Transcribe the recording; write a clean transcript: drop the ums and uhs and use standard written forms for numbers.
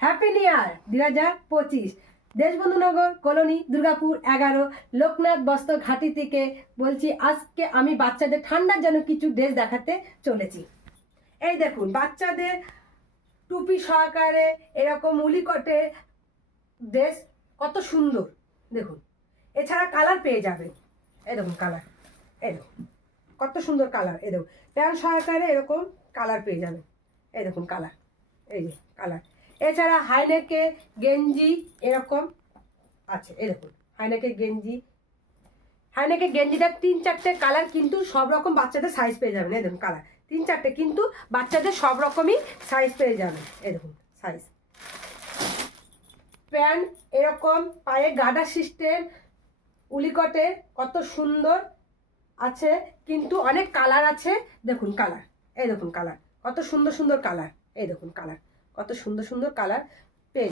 Happy new year 2025। Deshbandhunagar colony Durgapur 11 Loknath বস্ত্র ঘাটি থেকে বলছি। আজকে আমি বাচ্চাদের ঠান্ডার জন্য কিছু ড্রেস দেখাতে চলেছি। এই দেখুন, বাচ্চাদের টুপি সহকারে এরকম উলিকটে ড্রেস, কত সুন্দর দেখুন। এছাড়া কালার পেয়ে যাবেন, এই দেখুন কালার, এই দেখুন কত সুন্দর কালার। এই দেখুন প্যান্ট সহকারে এরকম কালার পেয়ে যাবেন, এই দেখুন কালার, এই যে কালার। এছাড়া হাইনেকে গেঞ্জি এরকম আছে, এই দেখুন হাইনেকে গেঞ্জিটার 3-4টে কালার, কিন্তু সব রকম বাচ্চাদের সাইজ পেয়ে যাবেন। এই দেখুন কালার 3-4টে, কিন্তু বাচ্চাদের সব রকমই সাইজ পেয়ে যাবেন। এই দেখুন সাইজ। প্যান্ট এরকম পায়ে গার্ডার সিস্টেম উলিকটের, কত সুন্দর আছে, কিন্তু অনেক কালার আছে। দেখুন কালার, এই দেখুন কালার, কত সুন্দর সুন্দর কালার। এই দেখুন কালার, কত সুন্দর সুন্দর কালার।